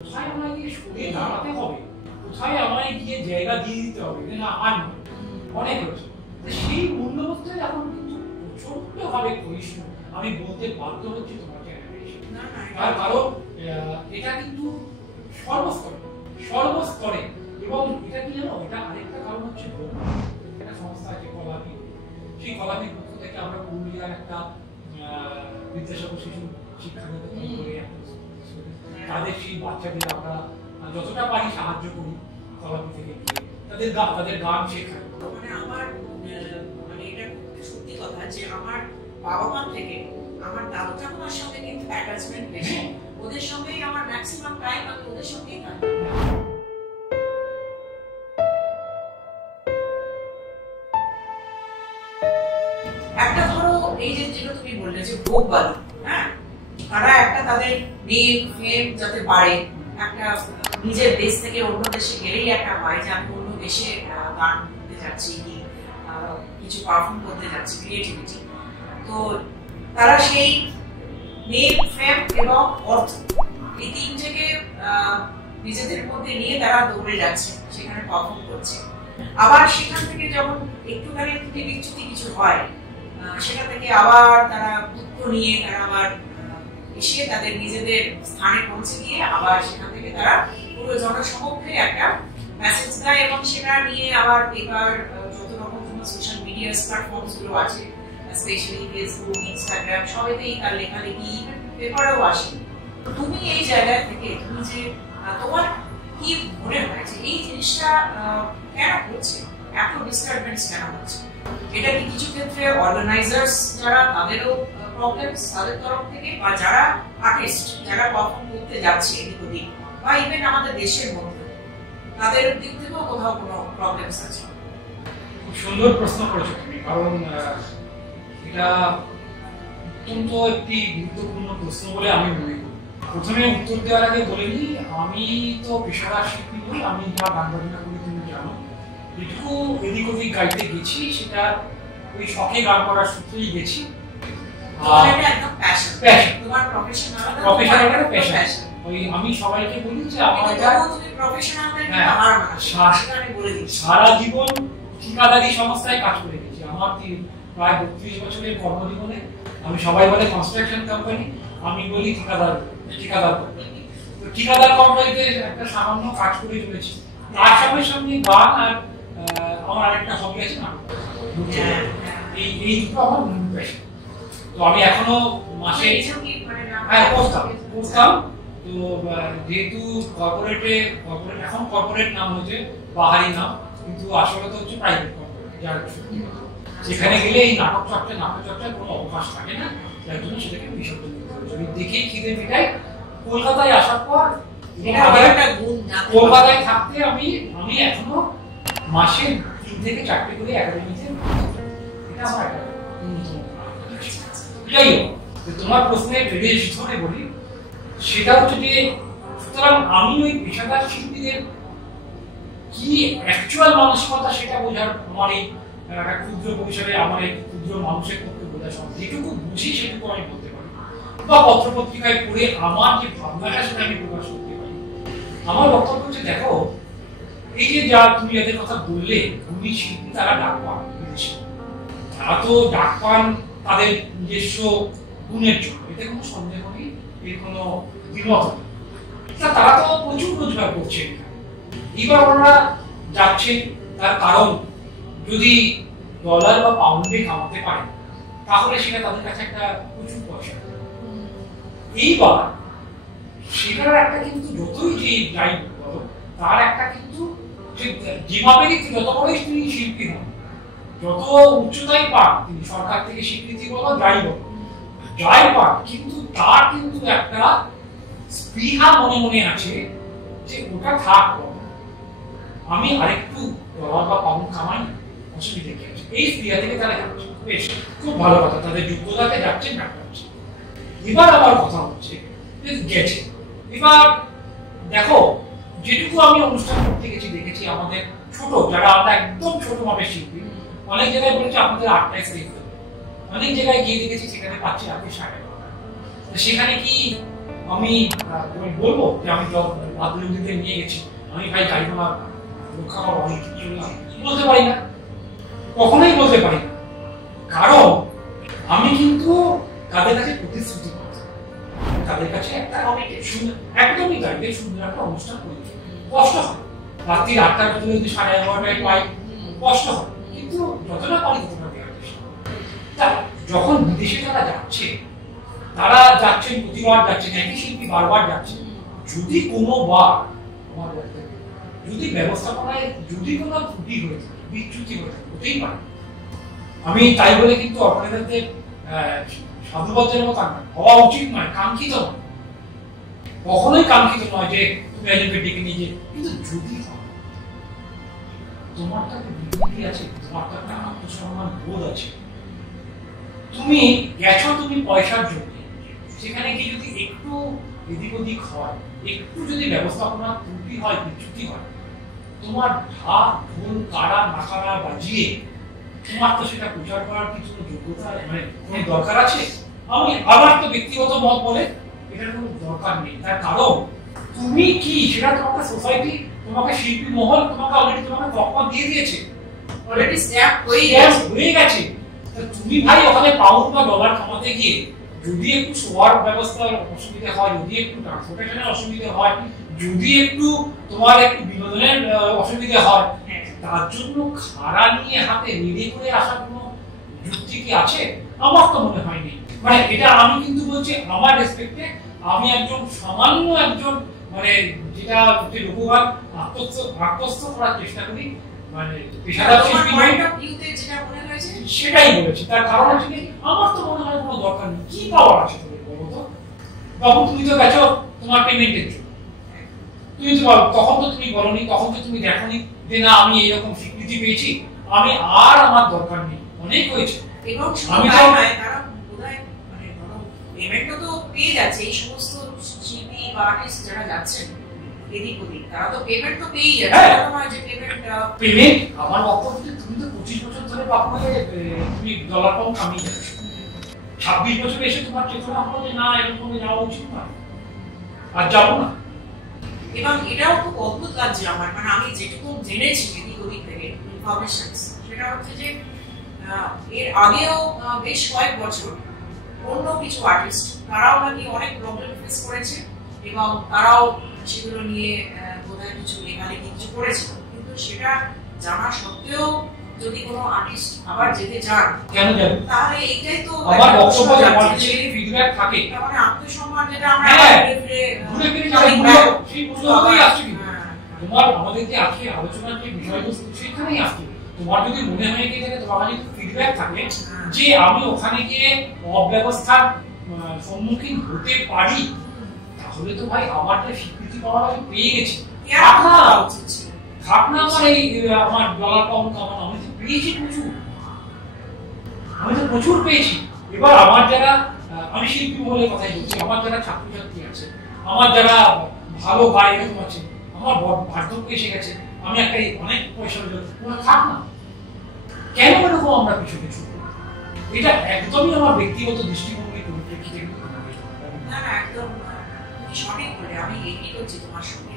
কোথায় আমাকে সরে দাঁড়াতে হবে, কোথায় আমায় গিয়ে জায়গা দিয়ে দিতে হবে, না আর অনেক হয়েছে। সেই মূল্যবোধটাই এখন কিন্তু প্রচন্ডভাবে ক্ষয়িষ্ণু আমি বলতে বাধ্য হচ্ছি তোমার জেনারেশন। তার কারণ এটা কিন্তু সর্বস্তরে এবং এটা কি জানো, এটা আরেকটা কারণ হচ্ছে একটা সংস্থা আছে কলাবি, সেই কলাবির পক্ষ থেকে আমরা পুরুলিয়ার একটা বিদ্যাসাগর শিশু শিক্ষা করে তাদের সেই বাচ্চাদের আমরা যতটা পারি সাহায্য করি, কলাবি থেকে তাদের গান শেখাই। মানে আমার মানে এটা সত্যি কথা যে আমার বাবা মা থেকে আমার দাদু ঠাকুমার সঙ্গে কিন্তু অ্যাটাচমেন্ট বেশি, ওদের সঙ্গেই আমার ম্যাক্সিমাম টাইম আমি ওদের সঙ্গেই কাটাই। একটা ধরো এই যে যেটা তুমি বললে যে ভোগ বালি, হ্যাঁ, তারা একটা তাদের নেম ফেম যাতে বাড়ে, একটা নিজের দেশ থেকে অন্য দেশে গেলেই একটা হয় যে আমি অন্য দেশে গান করতে যাচ্ছি কি কিছু পারফর্ম করতে যাচ্ছি, ক্রিয়েটিভিটি। তো তারা সেই নেম ফেম এবং অর্থ এই তিনটাকে নিজেদের মধ্যে নিয়ে তারা দৌড়ে যাচ্ছে, সেখানে পারফর্ম করছে। আবার সেখান থেকে যখন একটুখানি ত্রুটি বিচ্যুতি কিছু হয়, সেটা থেকে আবার তারা দুঃখ নিয়ে তারা আবার এসে তাদের নিজেদের স্থানে পৌঁছে গিয়ে আবার সেখান থেকে তারা পুরো জনসমক্ষে একটা মেসেজ দেয় এবং সেটা নিয়ে আবার এবার যত রকম সোশ্যাল মিডিয়া প্ল্যাটফর্মস গুলো আছে, স্পেশালি ফেসবুক, ইনস্টাগ্রাম, সবেতেই তার লেখালেখি, পেপারেও আসে। তুমি এই জায়গা থেকে তুমি যে তোমার কি মনে হয় যে এই জিনিসটা কেন হচ্ছে, এত ডিস্টারবেন্স কেন হচ্ছে? এটা কি কিছু ক্ষেত্রে অর্গানাইজার্স যারা তাদেরও প্রবলেমস তাদের তরফ থেকে, বা যারা আর্টিস্ট যারা পারফর্ম করতে যাচ্ছে এদিক ওদিক, বা ইভেন আমাদের দেশের মধ্যে তাদের দিক থেকেও কোথাও কোনো প্রবলেমস আছে? খুব সুন্দর প্রশ্ন করেছো তুমি, কারণ এটা অত্যন্ত একটি গুরুত্বপূর্ণ প্রশ্ন বলে আমি মনে করি। প্রথমে উত্তর দেওয়ার আগে বলে নিই, আমি তো পেশাদার শিল্পী নই, আমি যা গান বাজনা করি তুমি জানো, যেটুকু এদিক ওদিক গাইতে গেছি সেটা ওই শখে গান করার সূত্রেই গেছি। আমি সবাইকে বলি যে সারা জীবন ঠিকাদারি সংস্থায় কাজ করে গেছি। আমার প্রায় 32 বছরের কর্মজীবনে আমি সবাই বলে কনস্ট্রাকশন কোম্পানি, আমি বলি ঠিকাদার কোম্পানি। তো ঠিকাদার কোম্পানিতে একটা সামান্য কাজ করে চলেছি, তার সঙ্গে সঙ্গে গান আর আমার আরেকটা হবি আছে না, এই দুটো আমার মূল পেশা। তো আমি এখনো মাসে পড়তাম। তো যেহেতু এখন কর্পোরেট নাম হচ্ছে বাহারি নাম, কিন্তু আসলে তো হচ্ছে প্রাইভেট কর্পোরেট, সেখানে গেলে এই নাটক চর্চার কোনো অবকাশ থাকে না, যার জন্য সেটাকে বিসর্জন দিতে হবে। যদি দেখেই খিদে মেটাই, কলকাতায় আসার পর কলকাতায় থাকতে আমি এখনো মাসে 3 থেকে 4টে করে একাডেমিতে, এটা আমার একটা যাই হোক। তোমার প্রশ্নের রেশ ধরে বলি, সেটা হচ্ছে যে সুতরাং আমি ওই পেশাদার শিল্পীদের কি অ্যাকচুয়াল মানসিকতা সেটা বোঝার আমার এই একটা ক্ষুদ্র পরিসরে, আমার এই ক্ষুদ্র মানুষের পক্ষে বোঝা সম্ভব। যেটুকু বুঝি সেটুকু আমি বলতে পারি, বা পত্রপত্রিকায় পড়ে আমার যে ভাবনাটা সেটা আমি প্রকাশ করতে পারি। আমার বক্তব্য হচ্ছে, দেখো এই যে যা তুমি এদের কথা বললে, উনি শিল্পী, তারা ডাক পান বিদেশে, তারা তো ডাক পান তাদের নিজস্ব গুণের জন্য, এতে কোনো সন্দেহ নেই, এর কোনো দ্বিমত নেই। তারা তো প্রচুর রোজগার করছে। এবার ওনারা যাচ্ছে, তার কারণ যদি ডলার বা পাউন্ডে কামাতে পারে তাহলে সেটা তাদের কাছে একটা প্রচুর পয়সা। এইবার সেটার একটা কিন্তু যতই যে যাই বলো, তার একটা কিন্তু যেভাবে যত বড়ই তিনি শিল্পী হন, যত উচ্চতাই পান তিনি, সরকার থেকে স্বীকৃতি বলো যাই বলো, যাই পান, কিন্তু তার কিন্তু একটা স্পৃহা মনে মনে আছে যে ওটা থাক, আমি আরেকটু ডলার বা পাউন্ড কামাই, অসুবিধা কি আছে। এই স্পৃহা থেকে তারা যাচ্ছে, বেশ খুব ভালো কথা, তাদের যোগ্যতাতে যাচ্ছেন, যাচ্ছে। এবার আমার কথা হচ্ছে যে গেছে, এবার দেখো যেটুকু আমি অনুষ্ঠান করতে গেছি দেখেছি, আমাদের ছোট যারা আমরা একদম ছোট মাপের শিল্পী, অনেক জায়গায় বলেছে আপনাদের 8টায় স্টেজ দেবে, অনেক জায়গায় গিয়ে দেখেছি সেখানে পাচ্ছি রাতে 9:30। সেখানে কি আমি বলবো যে আমি বাদ্যযন্ত্রীদের নিয়ে গেছি, আমি ভাই গাড়িগুলা রক্ষা করবো, আমি চললাম, বলতে পারি না, কখনোই বলতে পারি না। কারণ আমি কিন্তু তাদের কাছে প্রতিশ্রুতি করছি, তাদের কাছে একটা একদমই গাড়িতে সুন্দর একটা অনুষ্ঠান করি। কষ্ট হয়, রাত্রি 8টার মধ্যে যদি 11:30টায় পাই কষ্ট হয়, কিন্তু যতটা পারি ততটা দেওয়ার চেষ্টা করি। তা যখন বিদেশে তারা যাচ্ছে, তারা যাচ্ছেন প্রতিবার যাচ্ছেন, একই শিল্পী বারবার যাচ্ছেন, যদি কোনোবার আমার বলতে যদি ব্যবস্থাপনায় যদি কোনো ত্রুটি হয়ে থাকে, বিচ্যুতি হয়ে থাকে, হতেই পারে, আমি তাই বলে কিন্তু অর্গানাইজারদের সাধুবাদ জানাবো তা নয়, হওয়া উচিত নয়, কাঙ্ক্ষিত নয়, কখনোই কাঙ্ক্ষিত নয় যে তুমি একজনকে ডেকে নিয়ে যে, কিন্তু যদি তোমার তো একটা বিবৃতি আছে, তোমার তো একটা আত্মসম্মান বোধ আছে, তুমি গেছো তুমি পয়সার জন্য, সেখানে গিয়ে যদি একটু এদিক ওদিক হয়, একটু যদি ব্যবস্থাপনা ত্রুটি হয়, বিচ্যুতি হয়, তোমার ঢাক ঢোল কাড়া নাকাড়া বাজিয়ে তোমার তো সেটা প্রচার করার কিছু যোগ্যতা মানে কোনো দরকার আছে? আমি আমার তো ব্যক্তিগত মত বলে এটার কোনো দরকার নেই। তার কারণ তুমি কি সেটা তোমাকে সোসাইটি, তোমাকে শিল্পী মহল তোমাকে অলরেডি তোমাকে তকমা দিয়ে দিয়েছে, অলরেডি স্ট্যাম্প হয়ে গেছে। তুমি ভাই ওখানে পাউন্ড বা ডলার কমাতে গিয়ে যদি একটু শোয়ার ব্যবস্থার অসুবিধা হয়, যদি একটু ট্রান্সপোর্টেশনের অসুবিধা হয়, যদি একটু তোমার একটু বিনোদনের অসুবিধা হয়, তার জন্য খাড়া নিয়ে হাতে রেডি করে আসার কোনো যুক্তি কি আছে? আমার তো মনে হয়নি। মানে এটা আমি কিন্তু বলছি আমার রেসপেক্টে, আমি একজন সামান্য একজন মানে যেটা লোকভাগ আত্মস্থ করার চেষ্টা করি, মানে পেশাদার শিল্পী সেটাই বলেছি। তার কারণ হচ্ছে কি, আমার তো মনে হয় কোনো দরকার নেই। কি পাওয়ার আছে তোদের বলো তো? তখন তুমি তো গেছো তোমার পেমেন্টের জন্য, তুমি তো তখন তো তুমি বলনি, তখন তো তুমি দেখোনি যে না আমি এইরকম স্বীকৃতি পেয়েছি, আমি আর আমার দরকার নেই, অনেক হয়েছে। এবং আমি তো তারা বোধহয় মানে ধরো পেমেন্টও তো পেয়ে যাচ্ছে, এই সমস্ত শিল্পী বা আর্টিস্ট যারা যাচ্ছেন এদিক ওদিক, তারা তো পেমেন্ট তো পেয়েই যাচ্ছে, তারা নয় যে পেমেন্ট। আমার বক্তব্য হচ্ছে তুমি তো 25 বছর ধরে আপনাকে তুমি ডলার কম কামিয়ে যাচ্ছ, 26 বছরে এসে তোমার চেতনা হলো যে না এরকম যাওয়া উচিত না, আর যাবো না। এবং এটাও খুব অদ্ভুত লাগছে আমার, মানে আমি যেটুকু জেনেছি এদিক ওদিক থেকে ইনফরমেশন, সেটা হচ্ছে যে এর আগেও বেশ কয়েক বছর অন্য কিছু আর্টিস্ট তারাও নাকি অনেক প্রবলেম ফেস করেছে এবং তারাও সেগুলো নিয়ে বোধহয় কিছু লেখালেখি কিছু করেছিল, কিন্তু সেটা জানা সত্ত্বেও যদি কোনো আর্টিস্ট আবার যেতে চান কেন যাবে, তাহলে এইটাই তো আমার বক্তব্য, আমার যে ফিডব্যাক থাকে, মানে আত্মসম্মান যেটা আমরা ঘুরে ফিরে যাই, সেই মূল্যই আসছে। তোমার আমাদের যে আজকে আলোচনার যে বিষয়বস্তু সেখানেই আসছে। তোমার যদি মনে হয় গিয়ে থাকে, তোমার যদি ফিডব্যাক থাকে যে আমি ওখানে গিয়ে অব্যবস্থার সম্মুখীন হতে পারি, তাহলে তো ভাই আমার যে স্বীকৃতি পাওয়ার আমি পেয়ে গেছি, থাক না আমার এই আমার ডলার কম কামানো, আমি তো পেয়েছি প্রচুর, আমি তো প্রচুর পেয়েছি। এবার আমার যারা, আমি শিল্পী মহলে কথাই বলছি, আমার যারা ছাত্রছাত্রী আছে, আমার যারা ভালো ভাই এরকম আছে, আমার বার্ধক্য এসে গেছে, আমি একটা অনেক পয়সা থাক না, কেন এরকম আমরা পিছু পিছু? এটা একদমই আমার ব্যক্তিগত দৃষ্টিভঙ্গি পরিপ্রেক্ষিতে না না একদম সঠিক বলে আমি এগ্রি করছি তোমার সঙ্গে।